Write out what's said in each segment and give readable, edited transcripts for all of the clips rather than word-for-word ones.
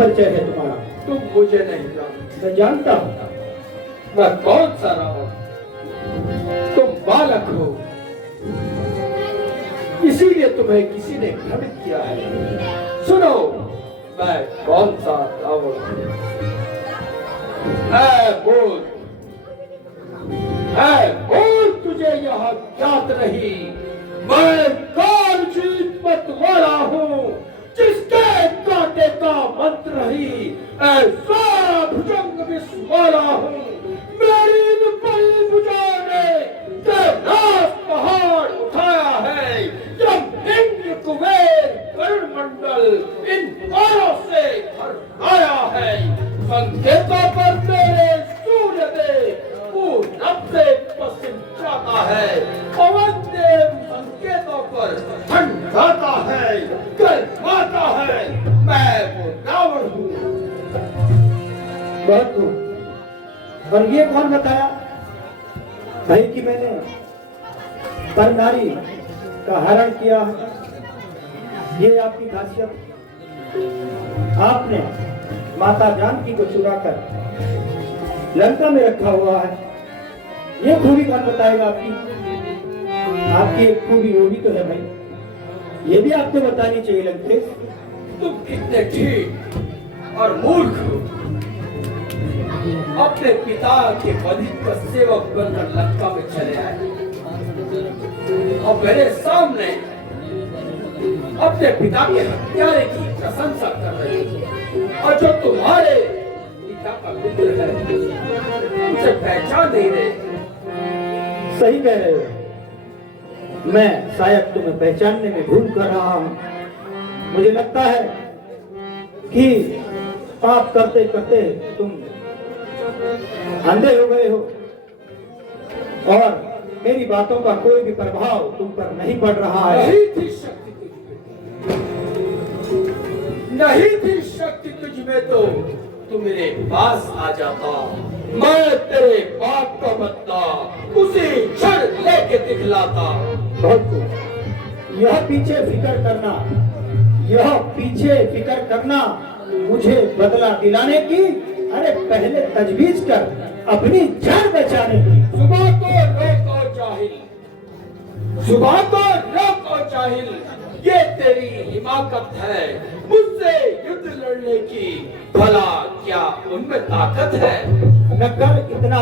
परिचय है तुम्हारा? तुम मुझे नहीं जानते। मैं जानता हूँ। मैं कौन सा रावण? तुम बालक हो, इसीलिए तुम्हें किसी ने भ्रमित किया है। सुनो, मैं कौन सा रावण हूँ? बोल, बोल, तुझे यह ज्ञात नहीं मैं कौन जीत मत वाला हूँ, जिसके कांटे का मंत्र ही सारा भुजंग विश्व वाला हूँ। मेरी इन बड़ी भुजाओं ने देवदास पहाड़ उठाया है, जब इंद्र कुबेर करुण मंडल इन पारों से भर आया है। संकेतों पर मेरे सूर्य देव पूरब से पश्चिम जाता है, पवन देव संकेतों पर ठंडाता है, गर्माता है। मैं वो रावण हूँ। बहुत खूब। और ये कौन बताया भाई कि मैंने पर नारी का हरण किया है? ये आपकी खासियत? आपने माता जानकी को चुराकर लंका में रखा हुआ है। ये खूबी कौन बताएगा आपकी? आपकी एक खूबी वो भी तो है भाई, ये भी आपको बतानी चाहिए लंकेश। तुम कितने ठीक और मूर्ख हो। अपने पिता के बंधित का सेवक बनकर लंका में चले आए और मेरे सामने अपने पिता के हत्यारे की प्रशंसा कर रहे हो। और जो तुम्हारे पिता का मित्र है उसे पहचान नहीं रहे। सही कह रहे हो। मैं शायद तुम्हें पहचानने में भूल कर रहा हूँ। मुझे लगता है कि पाप करते करते तुम अंधे हो गए हो और मेरी बातों का कोई भी प्रभाव तुम पर नहीं पड़ रहा है। नहीं थी शक्ति नहीं थी शक्ति तुझमें तो तू मेरे पास आ जाता, मैं तेरे बाप का बदला उसी क्षण लेके दिखलाता। बहुत यह पीछे फिक्र करना मुझे बदला दिलाने की, अरे पहले तजवीज कर अपनी जान बचाने की। सुबह को रोको जाहिल, सुबह को रोको जाहिल, ये तेरी हिमाकत है मुझसे युद्ध लड़ने की। भला क्या उनमें ताकत है? न कर इतना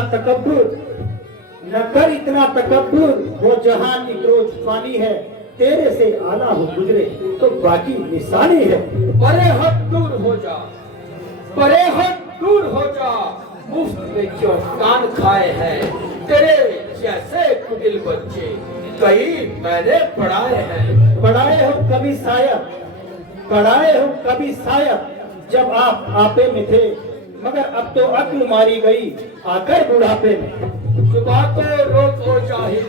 तकब्बुर, वो जहान की क्रोध फानी है, तेरे से आला हो गुजरे तो बाकी निशानी है। परे हट दूर हो जा, परे हट दूर हो जा, मुफ्त में क्यों कान खाए हैं तेरे जैसे कुटिल बच्चे, कई मैंने पढ़ाए हैं। पढ़ाए हो कभी शायद जब आप आपे में थे, मगर अब तो अक्ल मारी गई आकर बुढ़ापे में। सुबह को रोको जाहिल,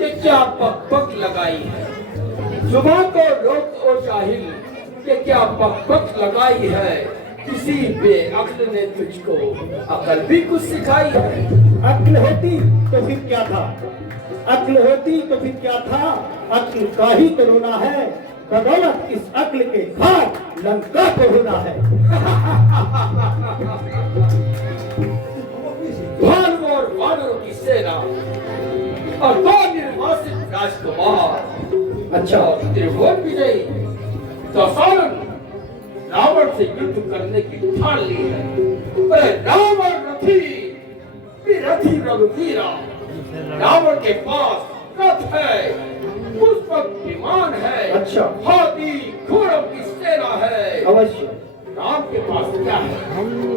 ये क्या पक लगाई है? सुबह को रोको जाहिल, ये क्या पक लगाई है? किसी बेअक्ल ने तुझको अकल भी कुछ सिखाई है? अक्ल होती तो फिर क्या था? अक्ल का ही तो रोना है, बदौलत इस अक्ल के खाक लंका को होना है। भालू और वानरों की सेना और दो निर्वासित राजकुमार, अच्छा त्रिभुवन विजयी दशानन रावण से युद्ध करने की ठान ली है। अरे रावण रथी रघुवीरा, रावण के पास रथ है, पुष्पक विमान है, अच्छा हाथी घोड़ों की सेना है। अवश्य राम के पास क्या है?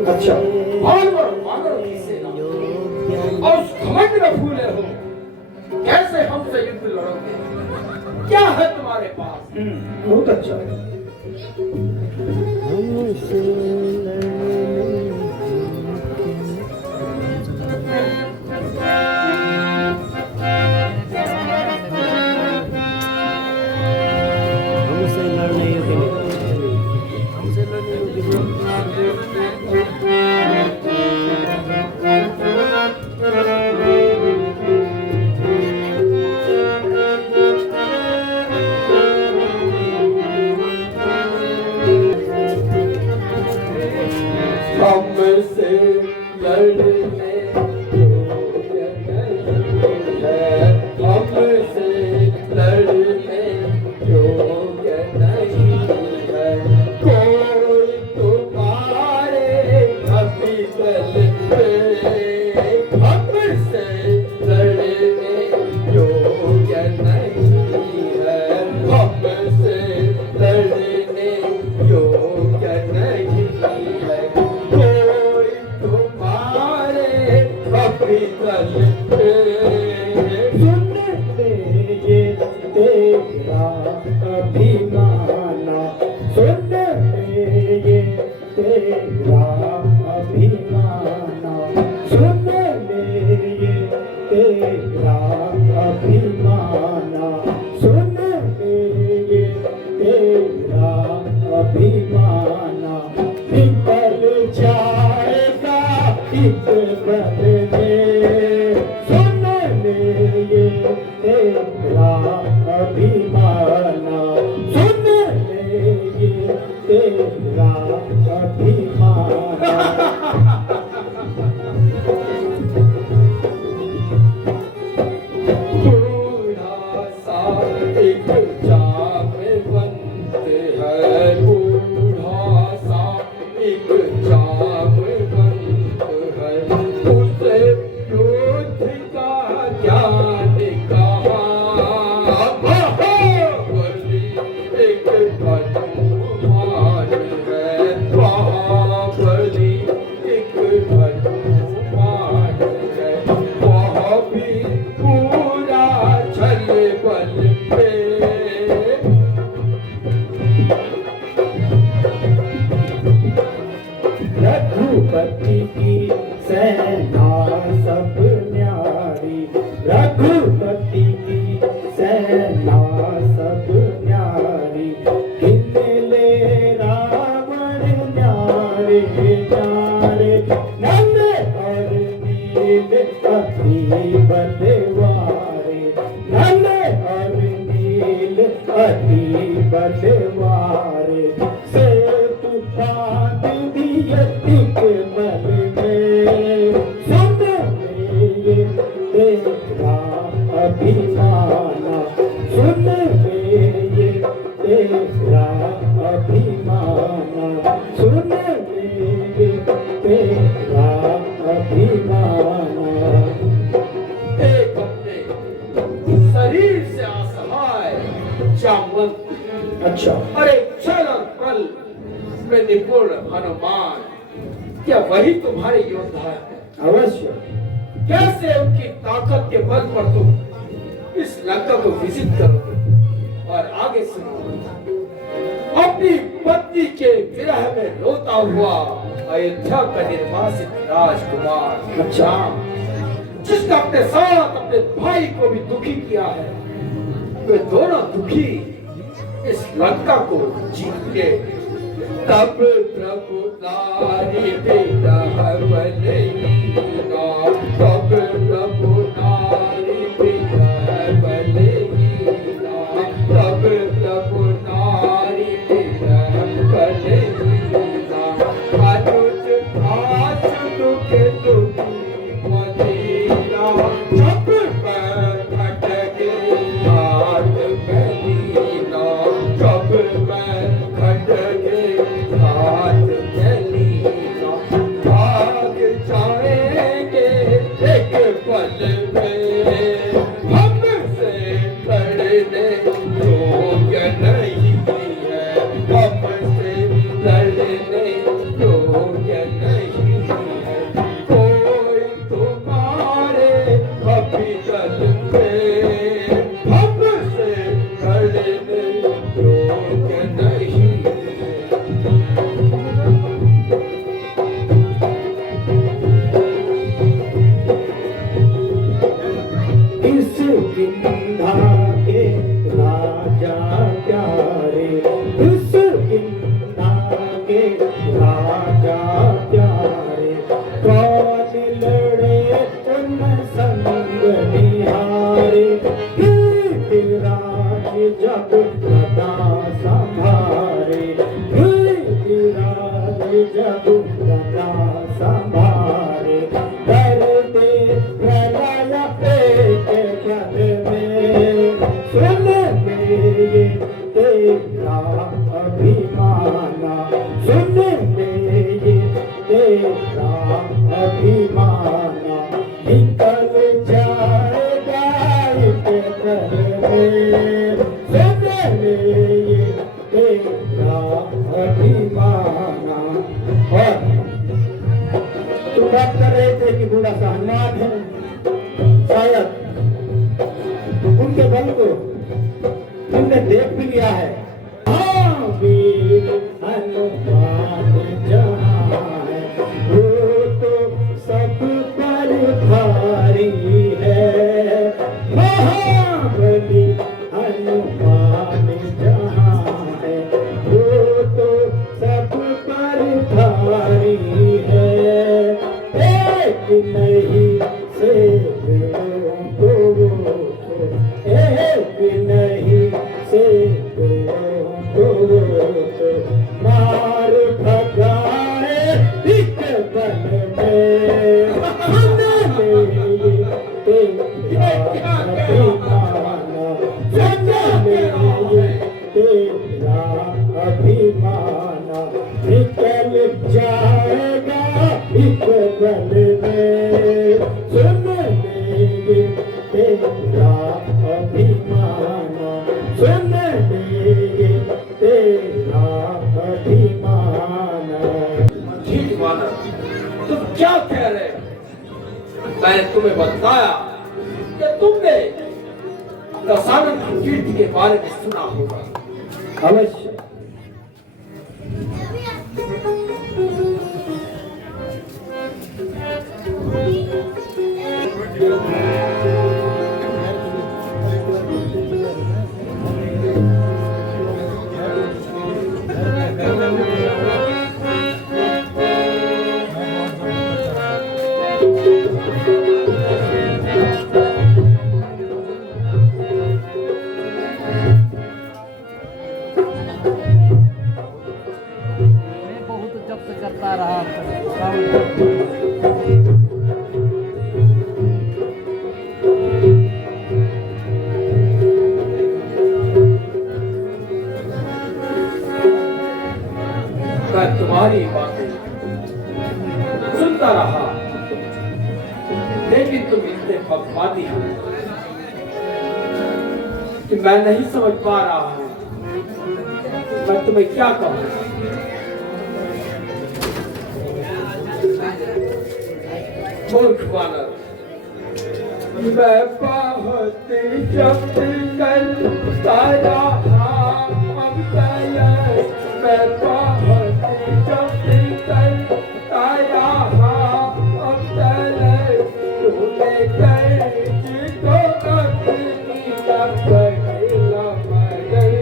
अच्छा भालू और वानरों की सेना। और उस घमंड में फूले हो, कैसे हमसे युद्ध लड़ोगे? क्या है तुम्हारे पास? बहुत अच्छा। लड़ने योग्य नहीं है, हमसे लड़ने योग्य नहीं है। कोई तुम्हारे अभिगल पे हमसे लड़ने योग्य नहीं है, हमसे लड़ने योग्य नहीं है। कोई तुम्हारे अभिगल पे सुन ले ये तेरा अभिमाना, सुन ले ये तेरा अभिमाना, सुन ले ये तेरा अभिमाना, सुन ले ये तेरा अभिमाना। निकल जाएगा एक पल में, सुन ले ये तेरा अभिमाना, सुन ले ये तेरा अभिमाना। बूढ़ा सा एक जामवंत है, बूढ़ा सा एक जामवंत है, उसे युद्ध का ज्ञान कहाँ। बलि एक हनुमान है, महाबली एक हनुमान है, वह भी पूरा छल बल पे। रघुपति की सेना सब न्यारी, रघुपति की सेना सब न्यारी, किन ले रावण न्यारे न्यारे, नंद और नील अति बलवारे, नंद और नील अति बलवारे, से तूफान दिए एक बल में, सुन ले ये तेरा अभिमाना, सुन ले ये तेरा अभिमाना, सुन ले ये तेरा अभिमाना। एक अपने शरीर से असहाय जामवंत, अच्छा, और एक चलन बल में निपुण हनुमान, क्या वही तुम्हारे योद्धा है? अवश्य। कैसे उनकी ताकत के बल पर तुम इस लंका को विजित करोगे? और आगे सुनो, अपनी पत्नी के विरह में रोता हुआ अयोध्या का निर्वासित राजकुमार अच्छा, जिसने अपने साथ अपने भाई को भी दुखी किया है, वे दोनों दुखी इस लंका को जीत के तब प्रभु नारी विरह बलहीना, तब प्रभु नारी विरह बलहीना, तब प्रभु नारी विरह बलहीना। अनुज आस दुख दुखी मदीना, जब मैं खटके हाथ बलीना, जब मैं खटके हाथ बलीना। भाग जाएंगे एक पल में, हमसे लड़ने योग्य नहीं है, हमसे लड़ने योग्य नहीं है। कोई तुम्हारे कपितल पे हमसे लड़ने योग्य नहीं है। इस गिंधा के राजा प्यारे, इस गिंधा के राजा प्यारे, कौन लड़े उन संग निहारे। गिरिराज जब गदा संभारे, गिरिराज जब गदा संभारे, करते फैलाया एक घर में। सुन ले ये तेरा अभिमाना, सुन ले ये तेरा अभिमाना, निकल जाएगा एक घर में। सुन ले ये तेरा अभिमाना। और तुम बात कर रहे थे कि बूढ़ा सा हनुमान है, शायद उनके बल को तुमने देख भी लिया है। हाँ, वीर हनुमान जहाँ है वो तो सब पर भारी है। महाबली हनुमान जहाँ है वो तो सब पर भारी है। एक नहीं से को एक नहीं से मार भगाए एक बन में। सुन ले तेरा अभिमाना, सुन ले तेरा अभिमाना, निकल जाएगा एक बन में। सुन ले तेरा अभिमाना, सुन ले तेरा अभिमाना। ठीक वानर, तुम क्या कह रहे हो? मैंने तुम्हें बताया कि तुमने दशानन की कीर्ति के बारे में सुना होगा। अवश्य। करता रहा मैं तुम्हारी बातें सुनता रहा, लेकिन तुम इतने पक्षपाती हो कि मैं नहीं समझ पा रहा हूं मैं तुम्हें क्या कहूं। मूर्ख वानर, मैं बहुत जब करता रहा अब तक, मैं बहुत जब करता रहा अब तक, तूने कर्ज को अपनी बदला मगर,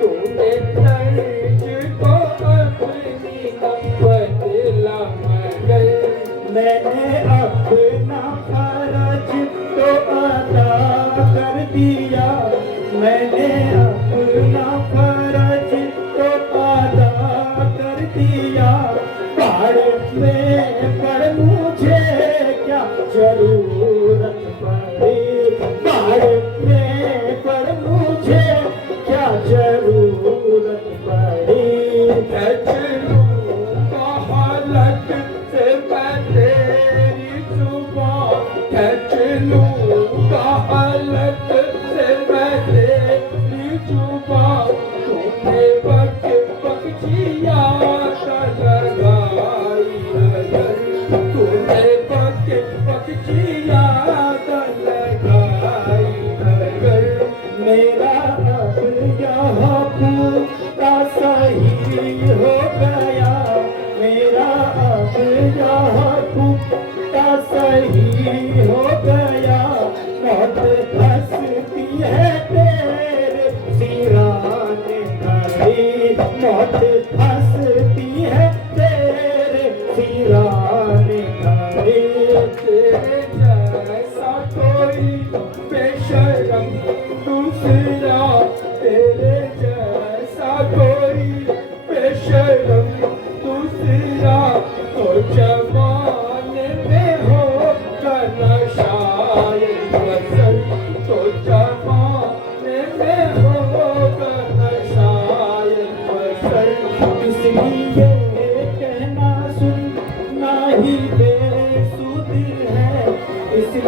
तूने कर्ज को अपनी बदला मगर। मैंने अपना फर्ज तो अदा कर दिया, मैंने अपना फर्ज तो अदा कर दिया। बाढ़ में पर मुझे क्या जरूरत पड़ी, बाढ़ में पर मुझे क्या जरूरत पड़ी। हालत से मैं तेरी जुबान खींच लूंगा, हालत से मैं तेरी जुबान। तूने वक्त पक्षिया लगाई नजर,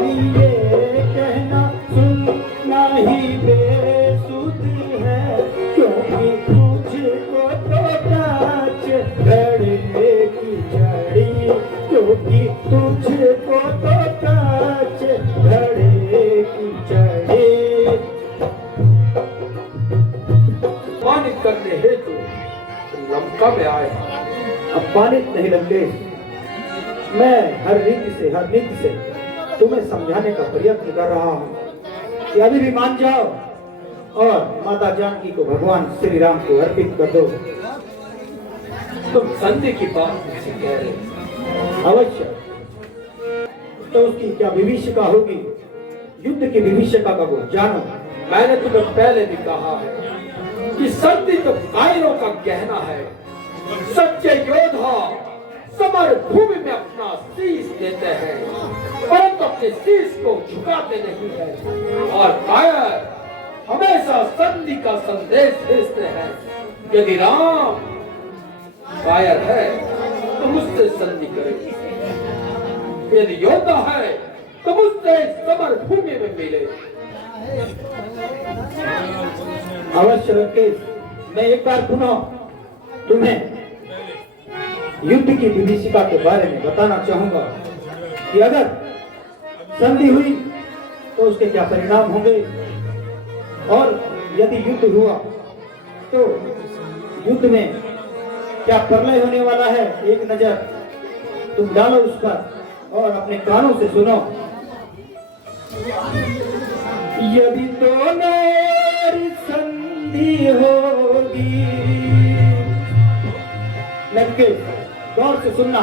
ये कहना सुनना ही बेसुध है, क्योंकि तुझको तो कांच घड़े की जड़ी, क्योंकि तुझको तो कांच घड़े की जड़ी। अपमानित करने हेतु लंका में आए। अपमानित नहीं लंकेश, मैं हर रीति से तुम्हें समझाने का प्रयत्न कर रहा हूँ कि अभी भी मान जाओ और माता जानकी को भगवान श्री राम को अर्पित कर दो। तुम संधि की बात मुझसे कह रहे हो। अवश्य, तो उसकी क्या विभीषिका होगी, युद्ध की विभीषिका का वो जानो। मैंने तुम्हें पहले भी कहा है कि संधि तो कायरों का गहना है। सच्चे योद्धा समर भूमि में अपना शीश देते हैं, परंतु अपने शीश को झुकाते नहीं है। और कायर हमेशा संधि का संदेश भेजते हैं। यदि राम कायर है तो मुझसे संधि करे, यदि योद्धा है तो मुझसे समर भूमि में मिले। अवश्य लंकेश, मैं एक बार पुनः तुम्हें युद्ध की विभीषिका के बारे में बताना चाहूंगा कि अगर संधि हुई तो उसके क्या परिणाम होंगे, और यदि युद्ध हुआ तो युद्ध में क्या प्रलय होने वाला है। एक नजर तुम डालो उस पर और अपने कानों से सुनो। यदि दोनों संधि होगी, लंकेश गौर से सुनना,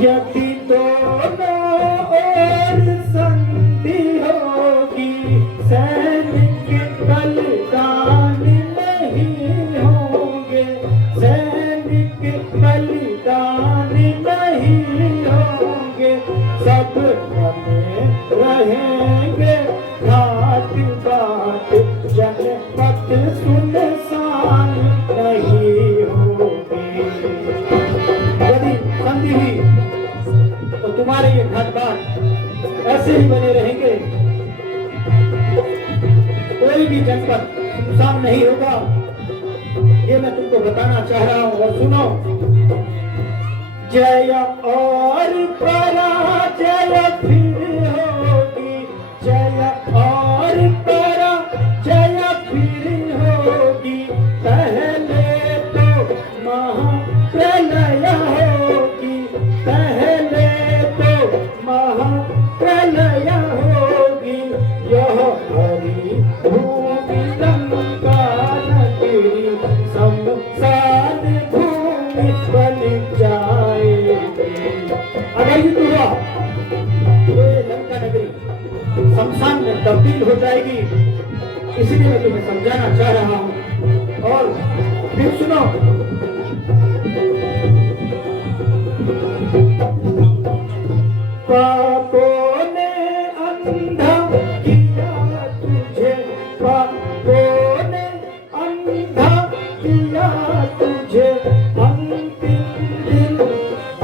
यदि दोनों ओर संधि होगी, सैनिक बलिदान नहीं होंगे, सैनिक बलिदान नहीं होंगे, सब बने रहेंगे घाट बाट, जनपद सुनसान नहीं होगी। यदि संधि हुई तो तुम्हारे ये घाट बाट ऐसे ही बने रहेंगे, कोई भी जनपद सुनसान नहीं होगा। ये मैं तुमको बताना चाह रहा हूं, और सुनो। जय और पराजय फिर होगी, जय और पराजय फिर होगी, पहले तो महाप्रलय होगी, पहले तो महाप्रलय होगी, यह हरि भूमि लंका नगरी शमशान भूमि बन जाएगी। अगर युद्ध हुआ तो ये लंका नगरी शमशान में तब्दील हो जाएगी। इसलिए मैं तुम्हें समझाना चाह रहा हूं, और फिर सुनो। पापों ने अंधा किया तुझे, पापों ने अंधा किया तुझे, अंतिम दिन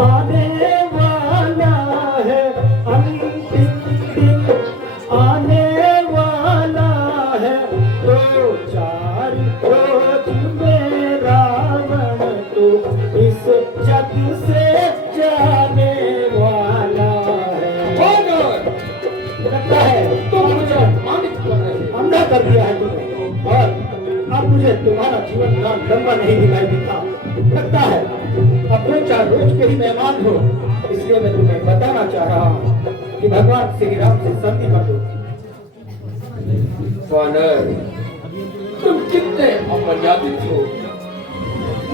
आने वाला है, अंतिम दिन आने वाला है। दो चार रोज में रावण तो इस जग से जाने वाला है। लगता है तो मुझे अपमानित कर रहे हैं। अंधा कर दिया है तुमने, और अब मुझे तुम्हारा जीवन काल लंबा नहीं दिखाई देता। लगता है अब दो चार रोज के ही मेहमान हो, इसलिए मैं तुम्हें बताना चाह रहा हूँ कि भगवान श्री राम से संधि कर दो। वानर, तुम कितने अपराधित हो।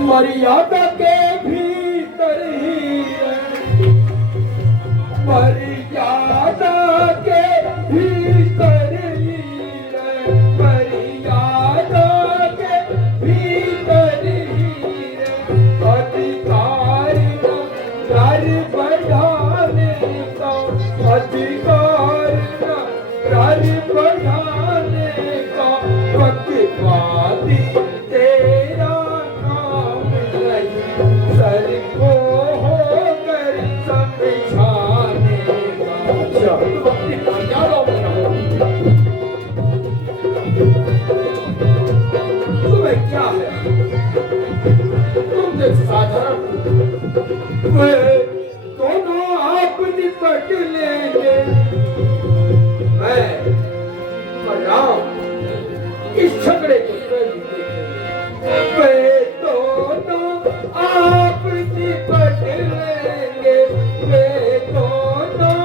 मर्यादा के भीतर ही है, मर्यादा के भीतर ही है, मर्यादा के भीतर ही है। अधिकार कर बढ़ाने का, अधिकार कर बढ़ाने का, पक्षपाती तेरा नाम नहीं, सर को होकर समझाने का। मर्यादा में रहो। तुम्हें क्या है, तुम एक साधारण वे दोनों आप निपट लेंगे। मैं और राम इस झगड़े को सही देखेंगे। वे दोनों आप निपट लेंगे, वे दोनों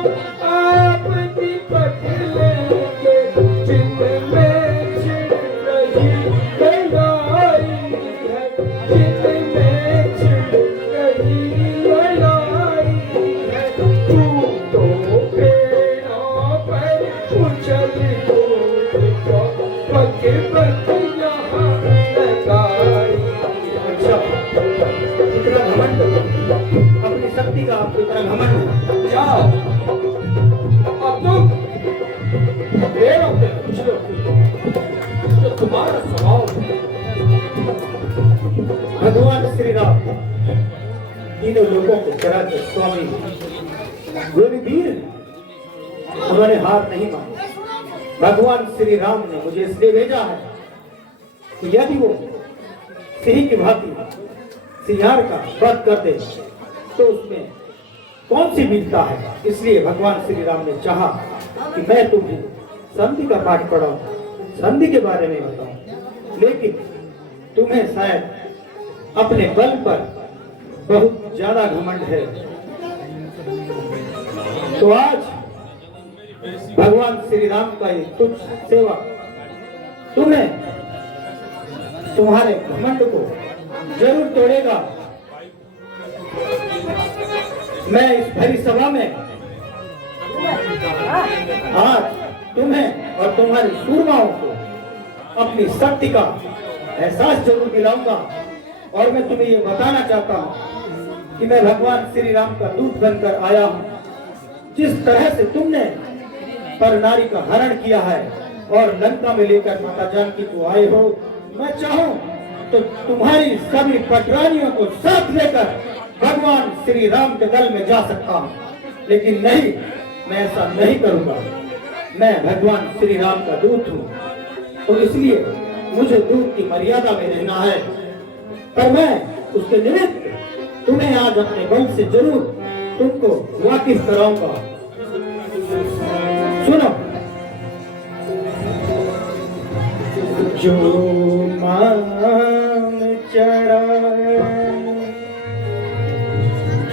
आप निपट लेंगे। जिनमें छिड़ रही लड़ाई है, जिनमें छिड़ रही लड़ाई है, तू तो पेड़ों पर उछल कूद जो पग पग यहाँ लगाई। अच्छा, इतना घमंड, अपनी शक्ति का आपको इतना घमंड है। जाओ, अब तुम पेड़ों पे उछलो जो तुम्हारा स्वभाव है। भगवान श्री राम तीनों लोगों को चराचर स्वामी, वे भी वीर हैं, उन्होंने हार नहीं मानी। भगवान श्री राम ने मुझे इसलिए भेजा है कि यदि वो सिंह की भांति सिंहार का वध कर दे तो उसमें कौन सी वीरता है। इसलिए भगवान श्री राम ने चाहा कि मैं तुम्हें संधि का पाठ पढ़ाऊं, संधि के बारे में बताऊं, लेकिन तुम्हें शायद अपने बल पर बहुत ज्यादा घमंड है। तो आज भगवान श्री राम का ये तुच्छ सेवक तुम्हें तुम्हारे घमंड को जरूर तोड़ेगा। मैं इस भरी सभा में आज तुम्हें और तुम्हारी सूरमाओं को अपनी शक्ति का एहसास जरूर दिलाऊंगा। और मैं तुम्हें ये बताना चाहता हूँ कि मैं भगवान श्री राम का दूत बनकर आया हूँ। जिस तरह से तुमने पर नारी का हरण किया है और लंका में लेकर माता जानकी को आए हो, मैं चाहूं तो तुम्हारी सभी पटरानियों को साथ लेकर भगवान श्री राम के दल में जा सकता हूं, लेकिन नहीं, मैं ऐसा नहीं करूंगा। मैं भगवान श्री राम का दूत हूं, तो इसलिए मुझे दूत की मर्यादा में रहना है। पर मैं उसके निमित्त तुम्हें आज अपने बल से जरूर तुमको वाकिफ कराऊंगा। सुनो, जो मान चढ़ा,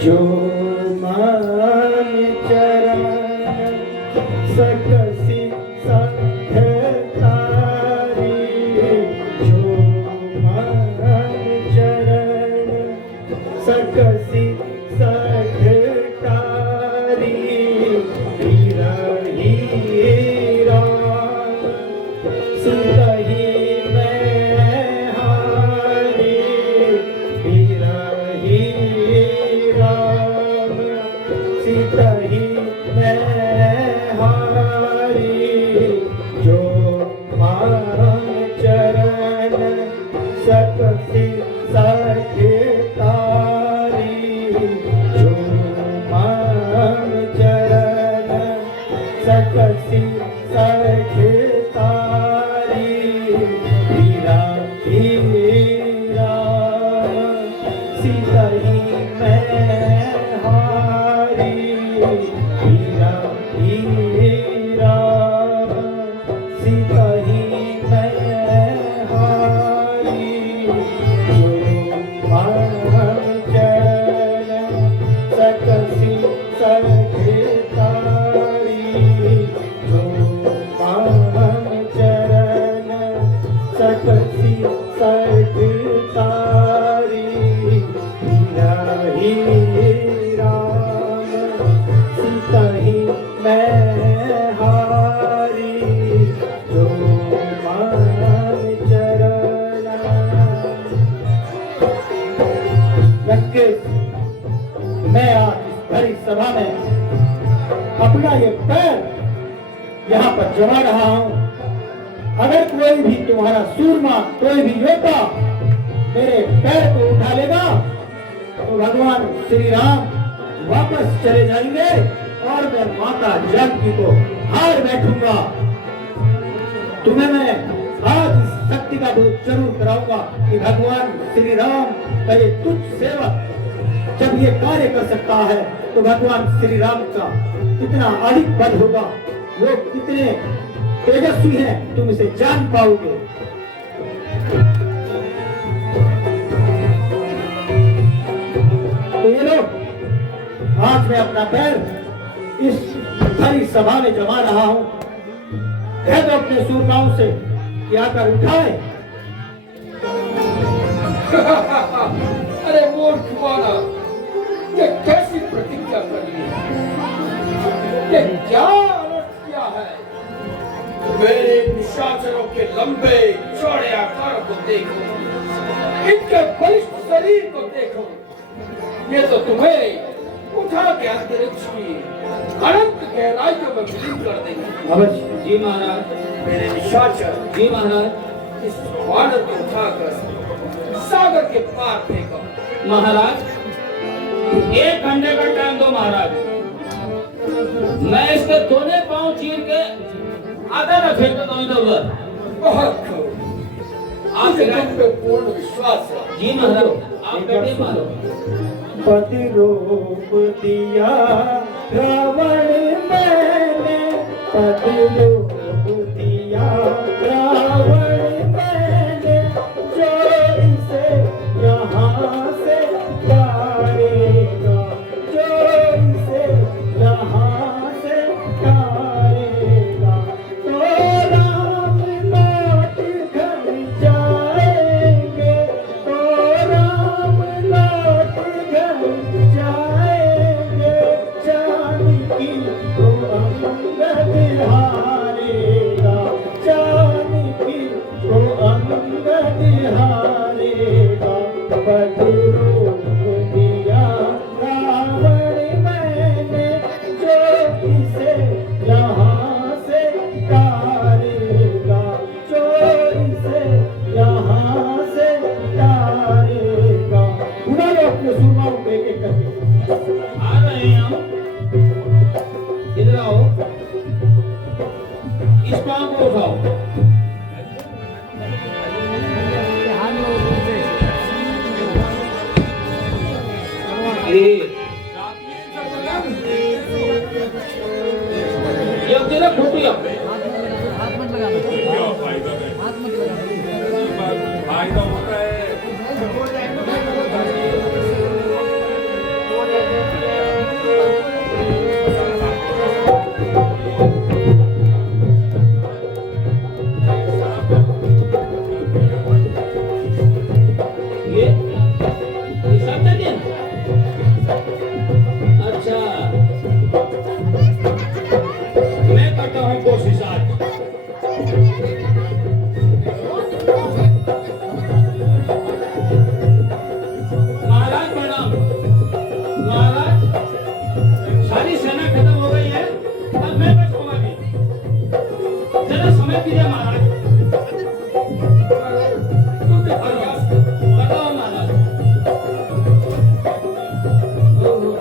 जो मान चढ़ा सकसी तारी, जो मान चढ़ सकसी तारी, मैं आज इस भरी सभा में अपना ये पैर यहाँ पर जमा रहा हूँ। अगर कोई भी तुम्हारा सूरमा, कोई भी योद्धा मेरे पैर को उठा लेगा तो भगवान श्री राम वापस चले जाएंगे और मैं माता जानकी को हार बैठूंगा। तुम्हें मैं आज इस शक्ति का बोध जरूर कराऊंगा कि भगवान श्री राम का ये तुच्छ सेवक जब ये कार्य कर सकता है तो भगवान श्री राम का कितना अधिक बल होगा, वो कितने तेजस्वी हैं, तुम इसे जान पाओगे। तो ये लोग, आज मैं अपना पैर इस भरी सभा में जमा रहा हूं, कह दो अपने सूरनाओं से कि आकर उठाए। अरे मूर्ख वाला, ये कैसी प्रतिज्ञा कर ली है? ये क्या अर्थ किया है? मेरे निशाचरों के लंबे चौड़े आकार को देखो, इनके बलिष्ठ शरीर को देखो। ये तो तुम्हें उठा के अंतरिक्ष की अनंत गहराइयों में विलीन कर देंगे। अवश्य। जी महाराज। मेरे निशाचर, जी महाराज। इस वानर को उठाकर सागर के पार फेंको। महाराज, 1 घंटे का टाइम दो महाराज, मैं इसके दोनों पांव चीर के आधा न फेंक देता हूं इधर-उधर। बहुत खूब, आप तुम पे पूर्ण विश्वास है। जी महाराज, आप बैठे मारो। प्रतिरूप दिया रावण मैंने, प्रतिरूप दिया रावण मैंने, जो इसे यहाँ से तारेगा, जो इसे यहाँ से तारेगा, तो राम लौट घर जाएंगे, तो राम लौट घर जाएंगे, जानकी को अंगद हारेगा, जानकी को अंगद हारेगा, प्रतिरूप दिया रावण मैंने, जो इसे यहाँ से तारेगा, जो इसे यहाँ से तारेगा। उड़ा लो अपने सुरमाओं को एक-एक करके। आ रहे हैं हम, इधर आओ, इस पांव को उठाओ। ये तेरा खोटी है। हाथ मत लगाना, हाथ मत लगाना। फायदा होता है। ये सत्य दिन। अच्छा, मैं करता हूँ कोशिश आज। महाराज प्रणाम। महाराज, सारी सेना खत्म हो गई है, अब मैं बचूंगा नहीं। जरा समय दीजिए महाराज। बताओ महाराज। ओहो,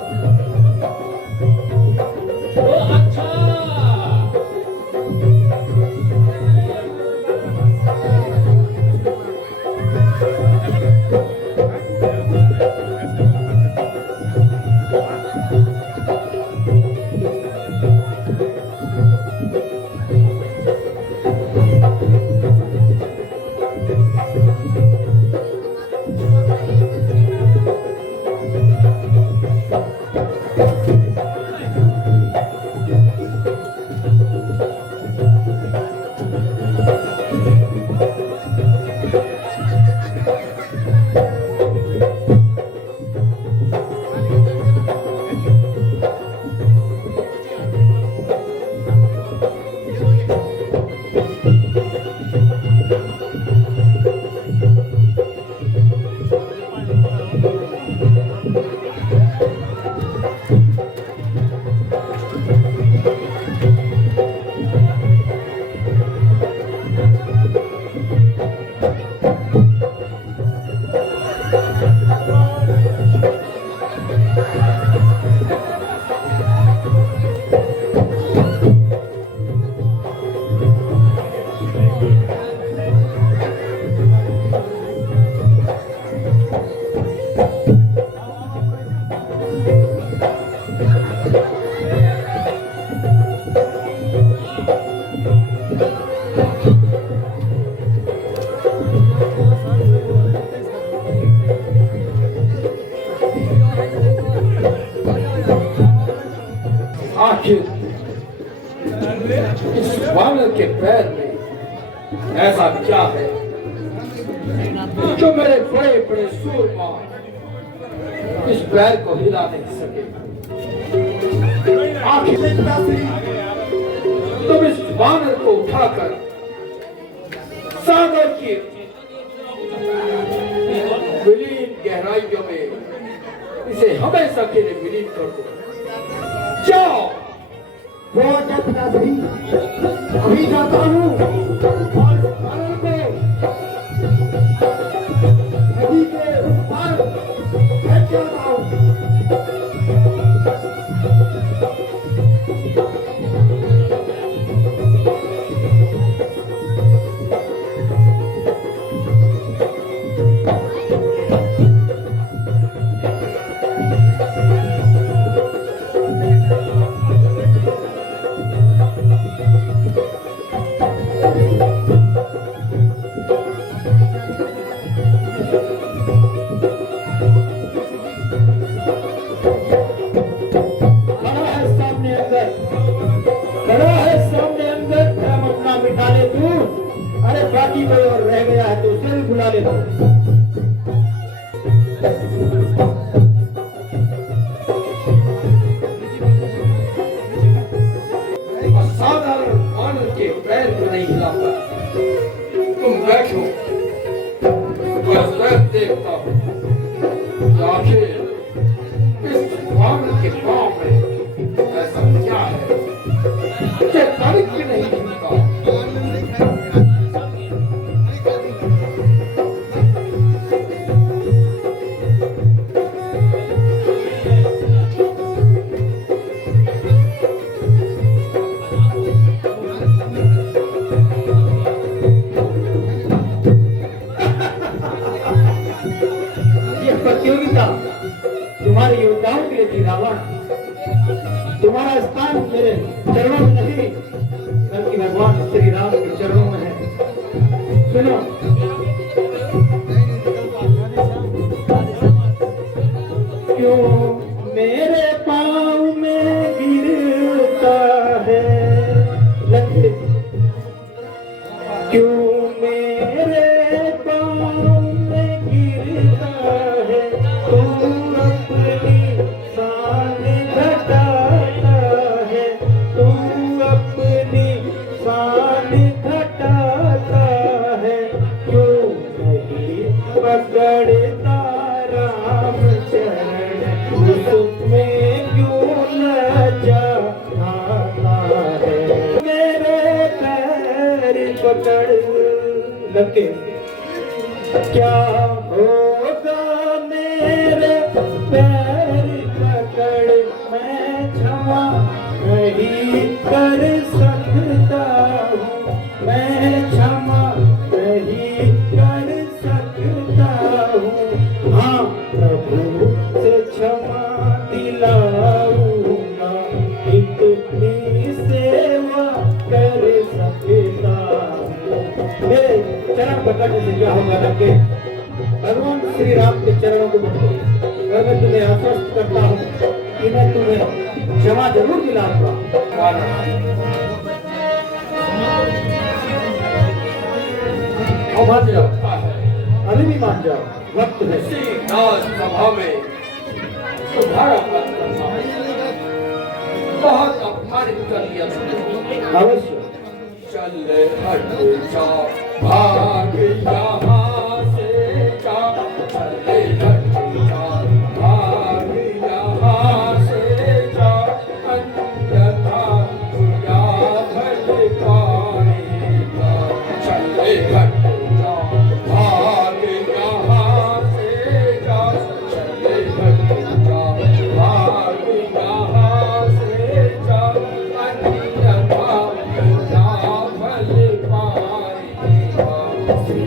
आखिर इस वानर के पैर में ऐसा क्या है जो मेरे बड़े बड़े सूरमा इस पैर को हिला नहीं सके। आखिर तुम इस वानर को उठाकर सागर की विलीन गहराइयों में इसे हमेशा के लिए विलीन कर दो। जाओ। वो पिताश्री, अभी जाता हूँ और वानर को नदी के उस पार फेंक के आता हूँ। अरे बाकी कोई और रह गया है तो उसे भी बुला लेता हूँ। असाधारण वानर के पैर को नहीं हिलाता। तुम बैठो, मैं स्वयं देखता हूँ कि आखिर इस वानर के पाँव में ऐसा क्या है कि तनिक भी नहीं हिलता। प्रतियोगिता तुम्हारे योद्धाओं के लिए थी रावण। तुम्हारा स्थान मेरे चरणों में नहीं बल्कि भगवान श्री राम के चरणों में है। सुनो, क्यों मेरे पाँव में गिरता है लगे, क्यों मेरे पाँव में गिरता है, तू अपनी शान घटाता है, तू अपनी शान घटाता है, क्यों नहीं पकड़ता राम चरण, उसमें क्यों लजा आता है। मेरे पैर पकड़ लगे, क्या होगा मेरे पैर पकड़, मैं क्षमा नहीं कर सकता हूँ, मैं क्षमा नहीं कर सकता हूँ। हाँ प्रभु से क्षमा दिलाऊंगा, इतनी सेवा कर सकता हूँ। चरण पकड़ने से क्या होगा लगे, भगवान श्री राम के चरणों को पकड़ो और मैं तुम्हें आश्वस्त करता हूँ कि मैं तुम्हें क्षमा जरूर दिलाऊंगा। मान जाता है, अभी भी मान जाओ, वक्त है। इसी नाच सभा में तुम्हारा पद करना बहुत अपमानित कर लिया तुमने। अवश्य चले हट जा, भाग यहाँ से जा, चले हट जा, भाग यहाँ से जा, अन्यथा तुझा भल पाएगा। चले हट जा, भाग यहाँ से जा, चले हट जा, भाग यहाँ से जा, अन्यथा तुझा भल पाएगा। श्री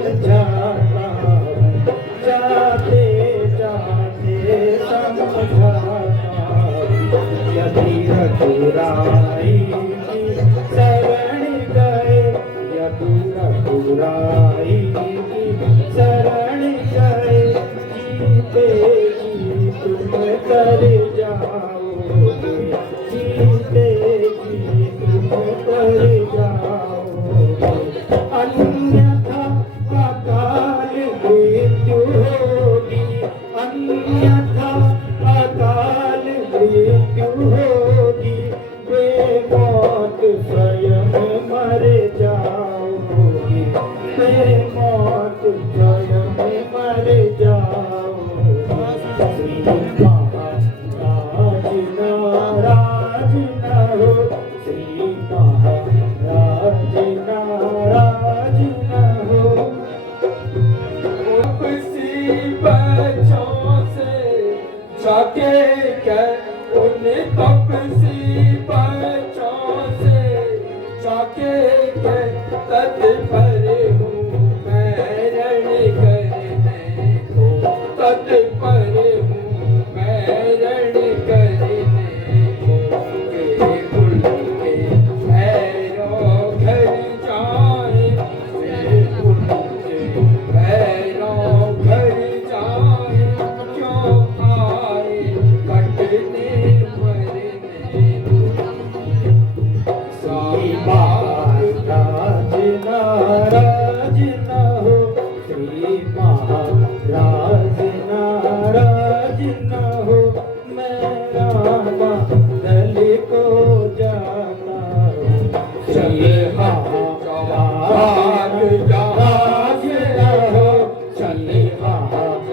समझाता हूँ, जाते जाते समझाता हूँ। यदि रघुराई की शरण गए, यदि रघुराई की शरण गए, जीते जी तुम कर जाओगे, जीते जी तुम कर जाओगे। अन्यथा अकाल मृत्यु होगी, अन्यथा अकाल मृत्यु होगी। बेमौत स्वयं मर जाओगे, बेमौत स्वयं मर जाओगे। श्री महाराज नाराज न हो, श्री महाराज नाराज न हो। किसी बच्चों से जाके कह, उन्हें तब सी बच्चों से जाके कह, तत्पर हूँ मैं रण करने को, तत्पर हूँ मैं रण करने को। के कुल के भैरव घर जाए, के कुल के भैरव घर जाए, क्यों आए कटने मरने को। श्री महाराज नाराज न हो, श्री महाराज नाराज न हो। मैं रामा दल को जाता हूँ, श्री महाराज नाराज न हो, श्री महाराज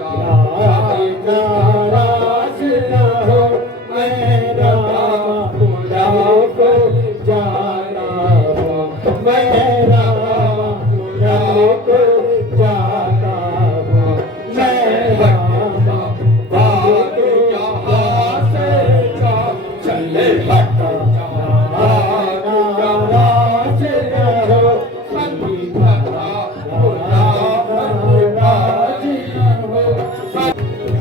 नाराज न हो। मैं रामा दल को जाता हूँ, मैं रामा दल को जाता हूँ, मैं रामा भाग यहाँ से जा, चले हट नाराज न हो, श्री नाराज न हो।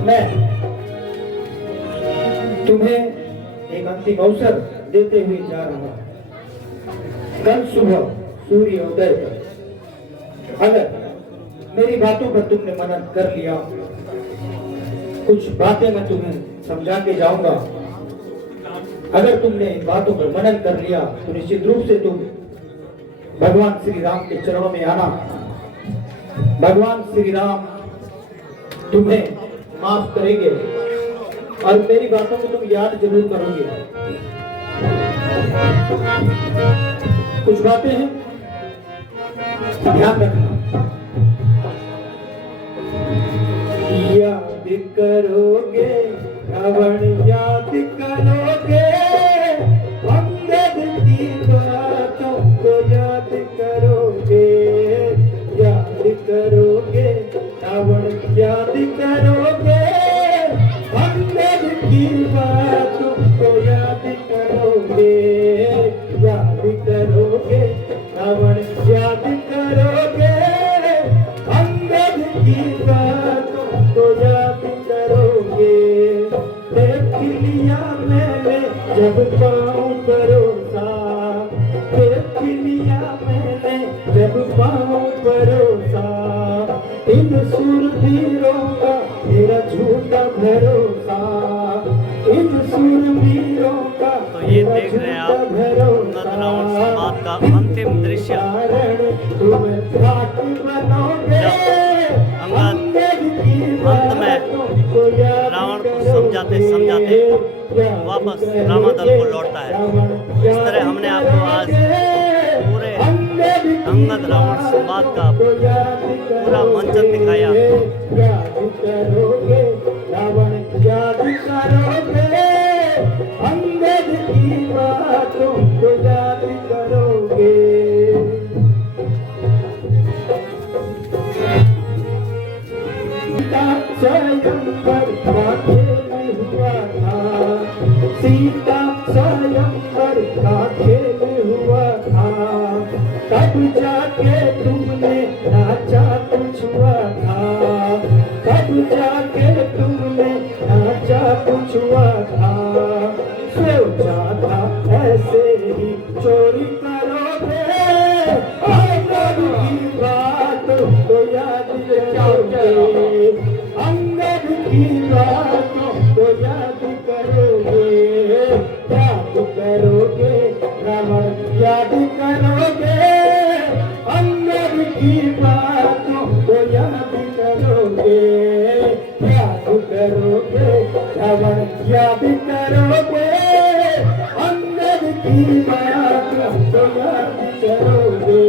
मैं तुम्हें एक अंतिम अवसर देते हुए जा रहा हूं। कल सुबह सूर्य उदय पर अगर मेरी बातों पर तुमने मनन कर लिया, कुछ बातें मैं तुम्हें समझा के जाऊंगा। अगर तुमने इन बातों पर मनन कर लिया तो निश्चित रूप से तुम भगवान श्री राम के चरणों में आना। भगवान श्री राम तुम्हें माफ करेंगे और मेरी बातों को तुम याद जरूर करोगे। कुछ बातें हैं, ध्यान रखना। याद करोगे रावण, याद करोगे अंगद की बातों को याद करोगे, याद करोगे रावण, याद करोगे अंगद की बातों को याद करोगे, याद करोगे रावण, याद करोगे अंगद की बातों को याद करोगे। देख लिया मैंने जब पाऊं भरोसा, देख लिया मैंने जब पाऊं भरोसा। इन सूरवीरों का मेरा झूठा भरोसा, इन सूरवीरों का तो ये देख रहे हैं आप अंगद रावण संवाद का अंतिम दृश्य। जब अंगद अंत में रावण को समझाते समझाते वापस रामादल को लौटता है। इस तरह हमने आपको आज पूरे अंगद रावण संवाद का पूरा मंचन दिखाया। अंगद की बातों को याद करोगे। स्वयंवर का खेल हुआ था, सीता स्वयंवर का खेल हुआ था। तब जाके तुमने नाचा करोगे, अंगद की बातों को याद करोगे, याद करोगे रावण याद करोगे, अंगद की बातों को याद करोगे, याद करोगे रावण याद करोगे, अंगद की बातों को याद करोगे।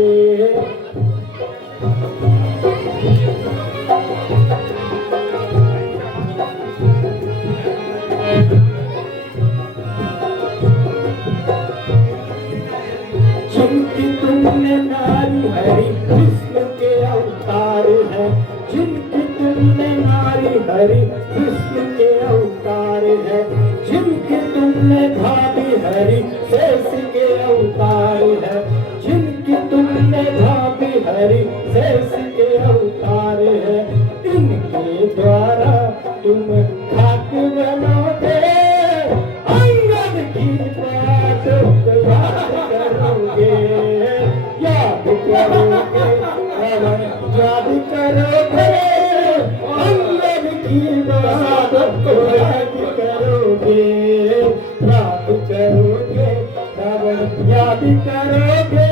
जिनकी तुमने नारी हरी कृष्ण के अवतार है, जिनकी तुमने नारी हरी कृष्ण के अवतार है, जिनकी तुमने भाभी हरी शेष के अवतार है, जिनकी तुमने भाभी हरी शेष के अवतार है, इनके द्वारा तुम खाक बनोगे, अंगद की बात याद करोगे, याद करोगे रावण याद करोगे, अंगद की बात याद करोगे, याद करोगे रावण याद करोगे,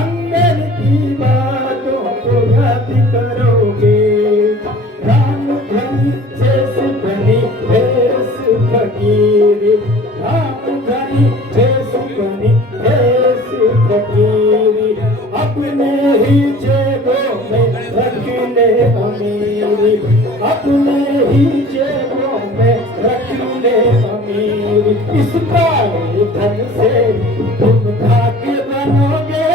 अंगद की बातों को याद करोगे। राम धनी जैसे बनी भेष फकीरी, राम धनी जैसे बनी भेष फकीरी, अपने ही जेबों में रख ले अमीरी, अपने ही जेबों में रख ले अमीरी, इस काले धन से तुम खाक बनोगे,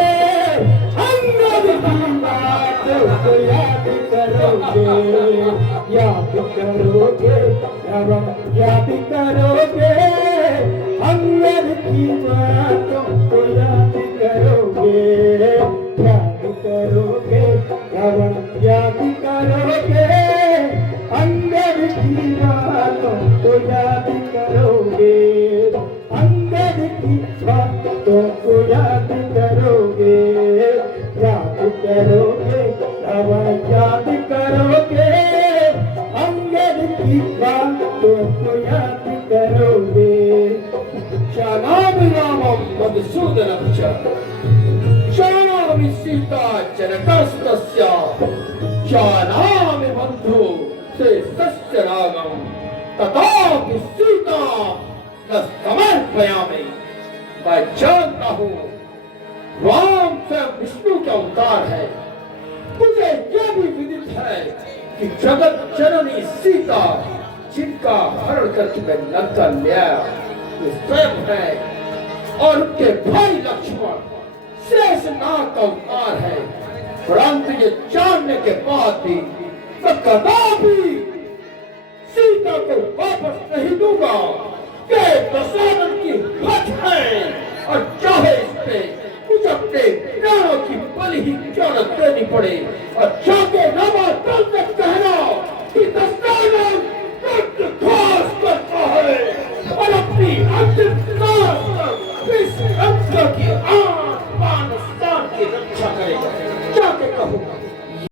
अंगद की बात को याद करोगे, याद करोगे रावण याद करोगे, अंगद की बातों को याद करोगे, याद करोगे रावण याद करोगे, अंगद की बातों को याद करोगे, अंगद की बातों को याद करोगे, याद करोगे रावण याद करोगे, अंगद की बातों को याद करोगे। जानामि रामं मधुसूदनं च, जानामि सीता जनकस्तस्य, जानामि बन्धु शेषस्य रागं, तथापि सीता न समर्पयामि। मैं जानता हूँ राम स्वयं विष्णु का अवतार है, मुझे यह भी विदित है कि जगत जननी सीता जिनका हरण करके मैं लंका ले आया वे स्वयं है, और उनके भाई लक्ष्मण शेष नाग का अवतार है, परंतु ये जानने के बाद भी मैं कदापि सीता को वापस नहीं दूंगा। के दशरथ की हद है, और चाहे इस पे मुझे अपने प्राणों की बलि ही क्यों न देनी पड़े, और जाके रामाचल से कहना कि दशरथ घास करता है और अपनी अंतिम सांस इस रक्षा की आन बान शान की रक्षा करेगा। जाके कहूँ